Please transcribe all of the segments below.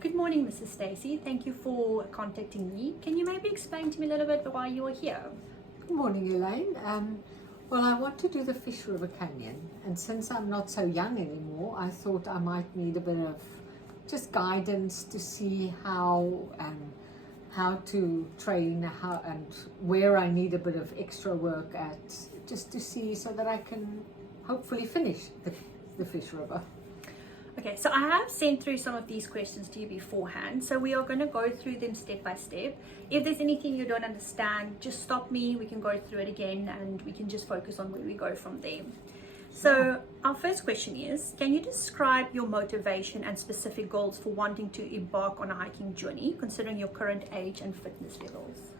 Good morning, Mrs. Stacy. Thank you for contacting me. Can you maybe explain to me a little bit why you are here? Good morning, Elaine. Well, I want to do the Fish River Canyon, and since I'm not so young anymore, I thought I might need a bit of just guidance to see how to train, and where I need a bit of extra work at, just to see so that I can hopefully finish the Fish River. Okay, so I have sent through some of these questions to you beforehand, so we are going to go through them step by step. If there's anything you don't understand, just stop me, we can go through it again, and we can just focus on where we go from there. So our first question is, can you describe your motivation and specific goals for wanting to embark on a hiking journey, considering your current age and fitness levels?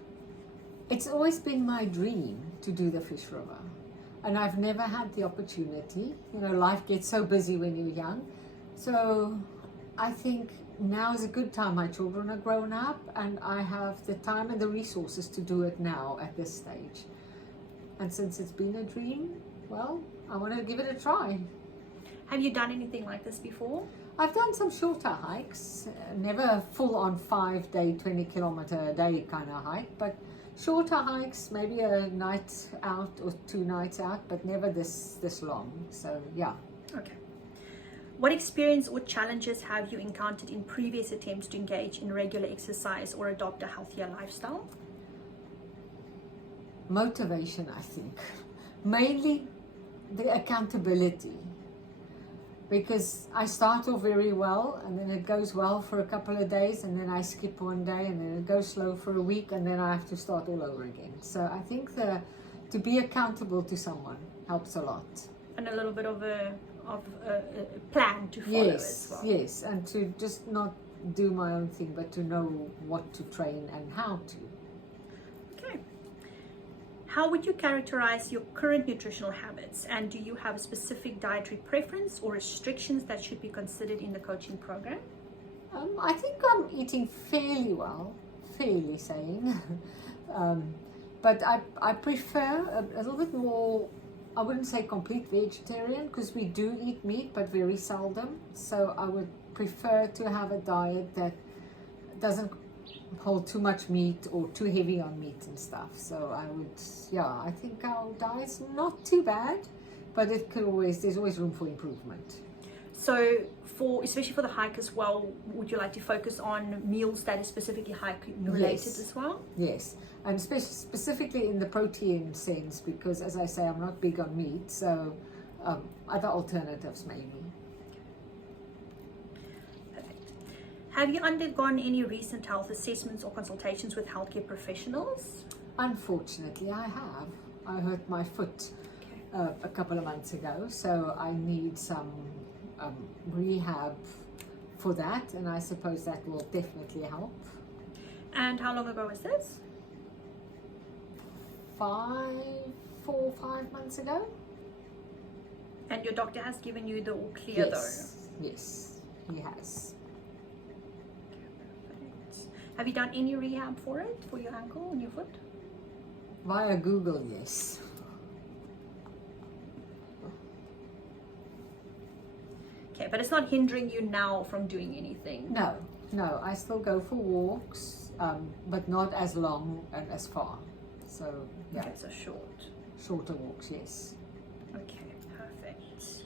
It's always been my dream to do the Fish River, and I've never had the opportunity. You know, life gets so busy when you're young. So I think now is a good time. My children are grown up and I have the time and the resources to do it now at this stage. And since it's been a dream, well, I want to give it a try. Have you done anything like this before? I've done some shorter hikes, never a full-on 5-day, 20-kilometer-a-day kind of hike, but shorter hikes, maybe a night out or 2 nights out, but never this long. So yeah. Okay. What experience or challenges have you encountered in previous attempts to engage in regular exercise or adopt a healthier lifestyle? Motivation, I think. Mainly the accountability. Because I start off very well and then it goes well for a couple of days and then I skip one day and then it goes slow for a week and then I have to start all over again. So I think to be accountable to someone helps a lot. And a little bit of a plan to follow as well. Yes, and to just not do my own thing, but to know what to train and how to. Okay. How would you characterize your current nutritional habits, and do you have a specific dietary preference or restrictions that should be considered in the coaching program? I think I'm eating fairly well, fairly sane, but I prefer a little bit more. I wouldn't say complete vegetarian because we do eat meat, but very seldom. So I would prefer to have a diet that doesn't hold too much meat or too heavy on meat and stuff. So I think our diet's not too bad, but there's always room for improvement. So especially for the hike as well, would you like to focus on meals that is specifically hike related as well? Yes, and specifically in the protein sense, because as I say, I'm not big on meat, so other alternatives maybe. Perfect. Have you undergone any recent health assessments or consultations with healthcare professionals? Unfortunately, I have. I hurt my foot a couple of months ago, so I need some rehab for that, and I suppose that will definitely help. And how long ago was this? 4 or 5 months ago. And your doctor has given you the all clear though? Yes, he has. Perfect. Have you done any rehab for it, for your ankle and your foot? Via Google, yes. Okay, but it's not hindering you now from doing anything? No, I still go for walks, but not as long and as far. So, yeah. Okay, so Shorter walks, yes. Okay, perfect.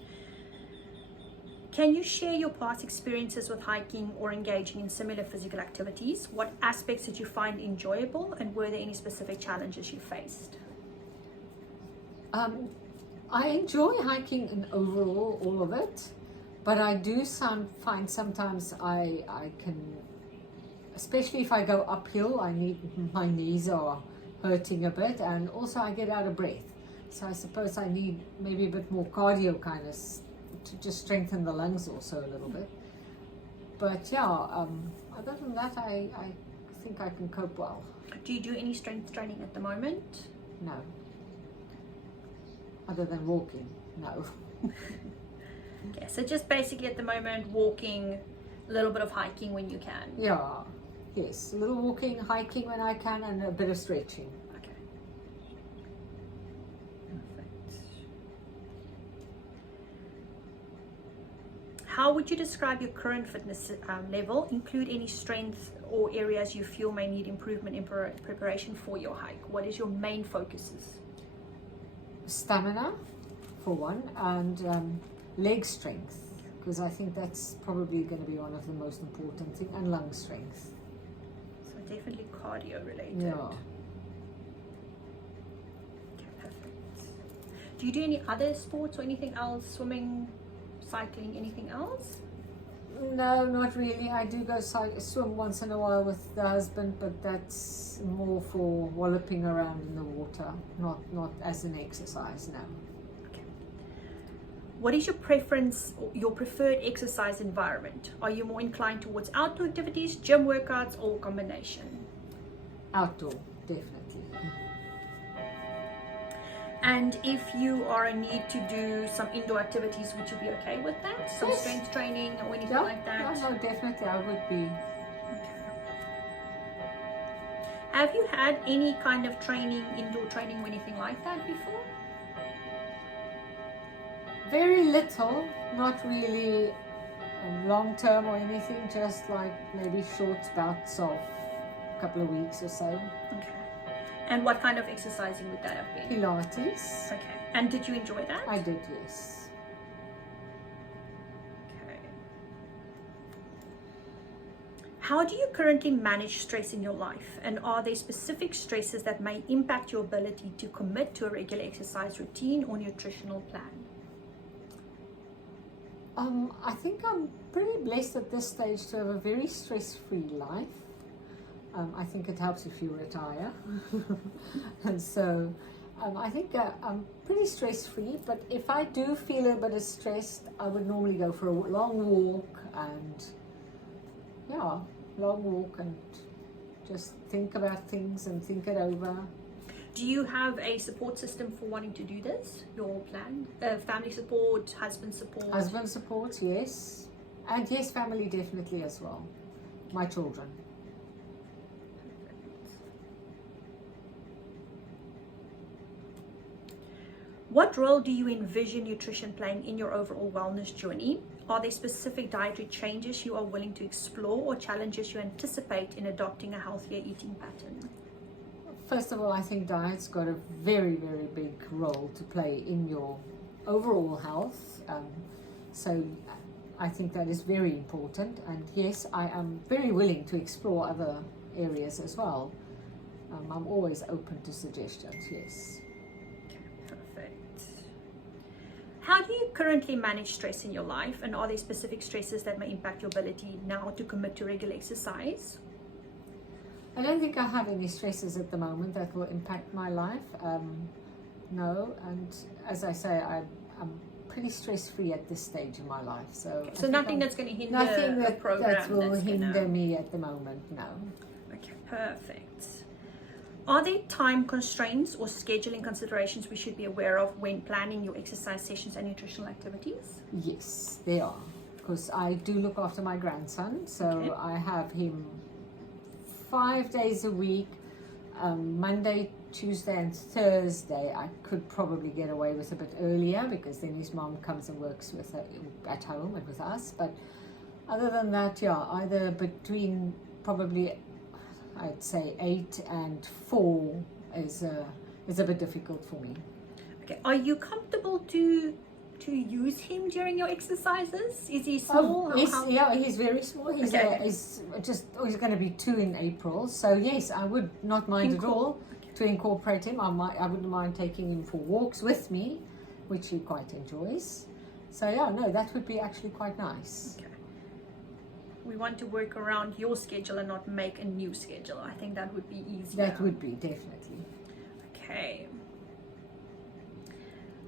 Can you share your past experiences with hiking or engaging in similar physical activities? What aspects did you find enjoyable, and were there any specific challenges you faced? I enjoy hiking in overall, all of it. But I do find sometimes I can, especially if I go uphill, my knees are hurting a bit, and also I get out of breath. So I suppose I need maybe a bit more cardio kind of to just strengthen the lungs also a little bit. But yeah, other than that, I think I can cope well. Do you do any strength training at the moment? No. Other than walking, no. Okay, so just basically at the moment, walking, a little bit of hiking when you can. Yeah, yes, a little walking, hiking when I can, and a bit of stretching. Okay. Perfect. how would you describe your current fitness level? Include any strength or areas you feel may need improvement in preparation for your hike. What is your main focuses? Stamina, for one, and leg strength, because I think that's probably going to be one of the most important things, and lung strength. So definitely cardio related. Yeah. Okay, perfect. Do you do any other sports or anything else? Swimming, cycling, anything else? No, not really. I do go swim once in a while with the husband, but that's more for walloping around in the water, not as an exercise, no. Okay. What is your preference, your preferred exercise environment? Are you more inclined towards outdoor activities, gym workouts, or combination? Outdoor, definitely. And if you are in need to do some indoor activities, would you be okay with that? Some Yes. strength training or anything Yeah, like that? no, definitely I would be. Have you had any kind of training, indoor training or anything like that before? Very little, not really long term or anything, just like maybe short bouts of a couple of weeks or so. Okay. And what kind of exercising would that have been? Pilates. Okay. And did you enjoy that? I did, yes. Okay. How do you currently manage stress in your life? And are there specific stresses that may impact your ability to commit to a regular exercise routine or nutritional plan? I think I'm pretty blessed at this stage to have a very stress-free life. I think it helps if you retire. And so I think I'm pretty stress-free, but if I do feel a bit stressed, I would normally go for a long walk and just think about things and think it over. Do you have a support system for wanting to do this? Your plan? Family support, husband support? Husband support, yes. And yes, family definitely as well. My children. What role do you envision nutrition playing in your overall wellness journey? Are there specific dietary changes you are willing to explore or challenges you anticipate in adopting a healthier eating pattern? First of all, I think diet's got a very, very big role to play in your overall health. So I think that is very important. And yes, I am very willing to explore other areas as well. I'm always open to suggestions, yes. Perfect. How do you currently manage stress in your life? And are there specific stresses that may impact your ability now to commit to regular exercise? I don't think I have any stresses at the moment that will impact my life. No, and as I say, I'm pretty stress-free at this stage in my life. So, So nothing that's going to hinder nothing the program that will that's hinder gonna... me at the moment, no. Okay, perfect. Are there time constraints or scheduling considerations we should be aware of when planning your exercise sessions and nutritional activities? Yes, they are. Because I do look after my grandson, so Okay. I have him 5 days a week. Monday, Tuesday and Thursday I could probably get away with a bit earlier because then his mom comes and works with her at home and with us. But other than that, yeah, either between probably I'd say 8 and 4 is a bit difficult for me. Okay, are you comfortable to use him during your exercises? Is he small? Yeah, he's very small. He's Okay. he's going to be 2 in April. So yes, I would not mind at all to incorporate him. I wouldn't mind taking him for walks with me, which he quite enjoys. So yeah, no, that would be actually quite nice. Okay. We want to work around your schedule and not make a new schedule. I think that would be easier. That would be definitely. Okay.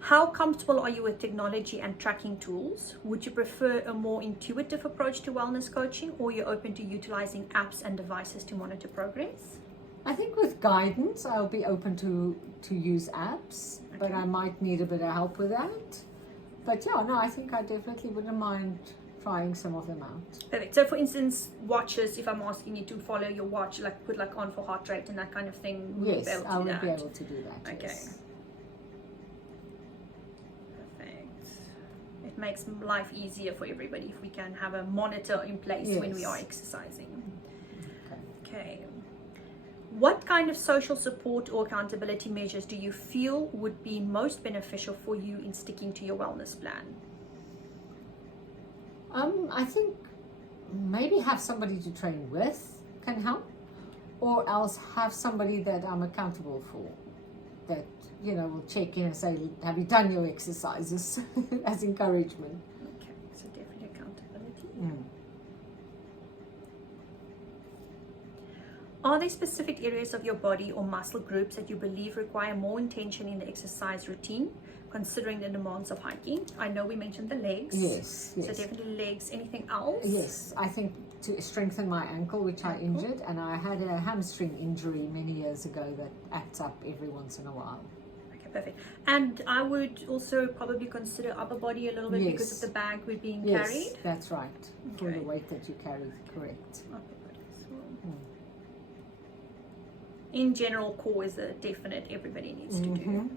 How comfortable are you with technology and tracking tools? Would you prefer a more intuitive approach to wellness coaching, or you're open to utilizing apps and devices to monitor progress? I think with guidance, I'll be open to use apps, but I might need a bit of help with that. But yeah, no, I think I definitely wouldn't mind trying some of them out. Perfect. So for instance, watches, if I'm asking you to follow your watch, like put like on for heart rate and that kind of thing, would you be able to I do would that? be able to do that. Okay. Yes. Perfect. It makes life easier for everybody if we can have a monitor in place when we Yes. are exercising. Okay. Okay. What kind of social support or accountability measures do you feel would be most beneficial for you in sticking to your wellness plan? I think maybe have somebody to train with can help, or else have somebody that I'm accountable for, that will check in and say, "Have you done your exercises?" as encouragement. Okay, so definitely accountability. Are there specific areas of your body or muscle groups that you believe require more intention in the exercise routine, considering the demands of hiking? I know we mentioned the legs. Yes. So definitely legs. Anything else? Yes, I think to strengthen my ankle, which I injured, and I had a hamstring injury many years ago that acts up every once in a while. Okay, perfect. And I would also probably consider upper body a little bit because of the bag we're being carried. Yes, that's right. For Okay. the weight that you carry, correct. Upper body as well. In general, core is a definite everybody needs to do.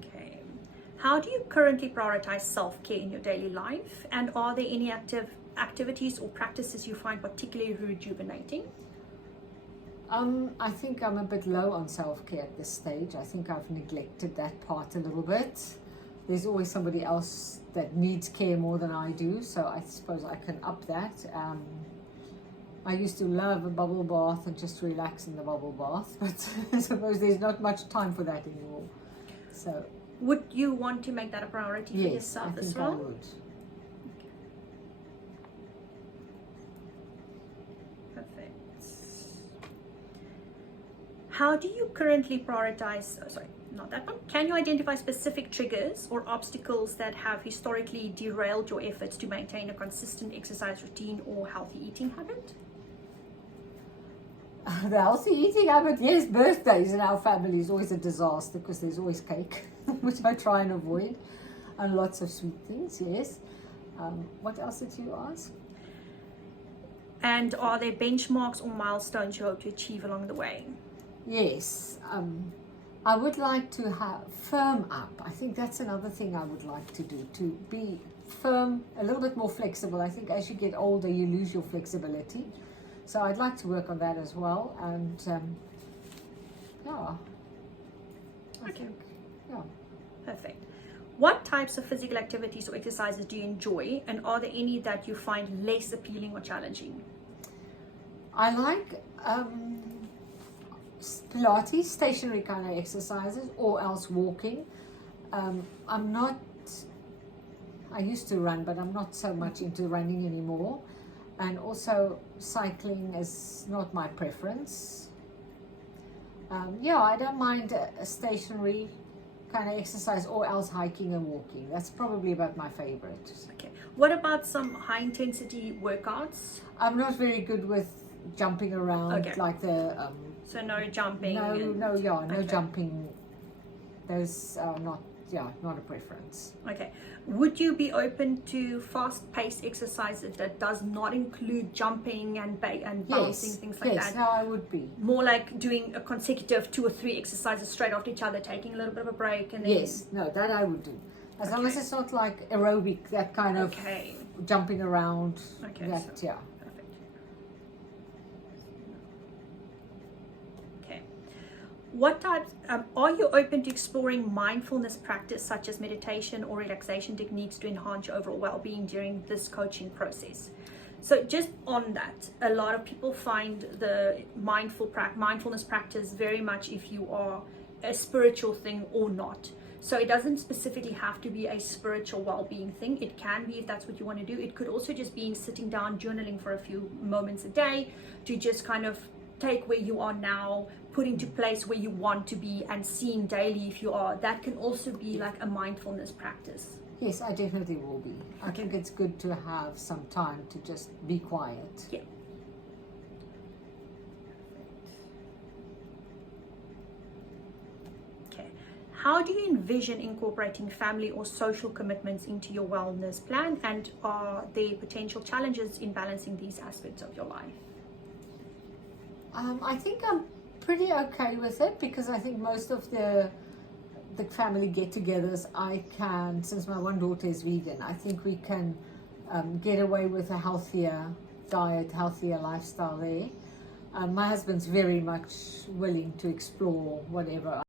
Okay. How do you currently prioritize self-care in your daily life? And are there any activities or practices you find particularly rejuvenating? I think I'm a bit low on self-care at this stage. I think I've neglected that part a little bit. There's always somebody else that needs care more than I do, so I suppose I can up that. I used to love a bubble bath and just relax in the bubble bath, but I suppose there's not much time for that anymore. So Would you want to make that a priority for yes, I yourself think as I well? would. Perfect. How do you currently prioritize, not that one. Can you identify specific triggers or obstacles that have historically derailed your efforts to maintain a consistent exercise routine or healthy eating habit? The healthy eating habit, yes, birthdays in our family is always a disaster because there's always cake, which I try and avoid, and lots of sweet things, yes. What else did you ask? And are there benchmarks or milestones you hope to achieve along the way? Yes, I would like to have firm up. I think that's another thing I would like to do, to be firm, a little bit more flexible. I think as you get older, you lose your flexibility. So I'd like to work on that as well. And I think, Perfect. What types of physical activities or exercises do you enjoy, and are there any that you find less appealing or challenging? I like Pilates, stationary kind of exercises, or else walking. I used to run, but I'm not so much into running anymore. And also cycling is not my preference. I don't mind a stationary kind of exercise, or else hiking and walking. That's probably about my favorite. Okay. What about some high intensity workouts? I'm not very good with jumping around like the So no jumping. no Okay. jumping. Those are not a preference. Okay. Would you be open to fast-paced exercises that does not include jumping and bouncing, things like yes, that? no, I would be. More like doing a consecutive 2 or 3 exercises straight after each other, taking a little bit of a break, and then Yes, no, that I would do. As long as it's not like aerobic, that kind of jumping around. Okay, That, so- Perfect. Okay. What types are you open to exploring mindfulness practice such as meditation or relaxation techniques to enhance your overall well-being during this coaching process? So just on that, a lot of people find the mindfulness practice very much if you are a spiritual thing or not. So it doesn't specifically have to be a spiritual well-being thing. It can be if that's what you want to do. It could also just be sitting down, journaling for a few moments a day to just kind of take where you are now, put into place where you want to be, and seeing daily if you are. That can also be like a mindfulness practice. Yes, I definitely will be. I think it's good to have some time to just be quiet. Yeah. Okay. How do you envision incorporating family or social commitments into your wellness plan, and are there potential challenges in balancing these aspects of your life? I think I'm pretty okay with it, because I think most of the the family get-togethers, I can, since my one daughter is vegan, I think we can get away with a healthier diet, healthier lifestyle there. My husband's very much willing to explore whatever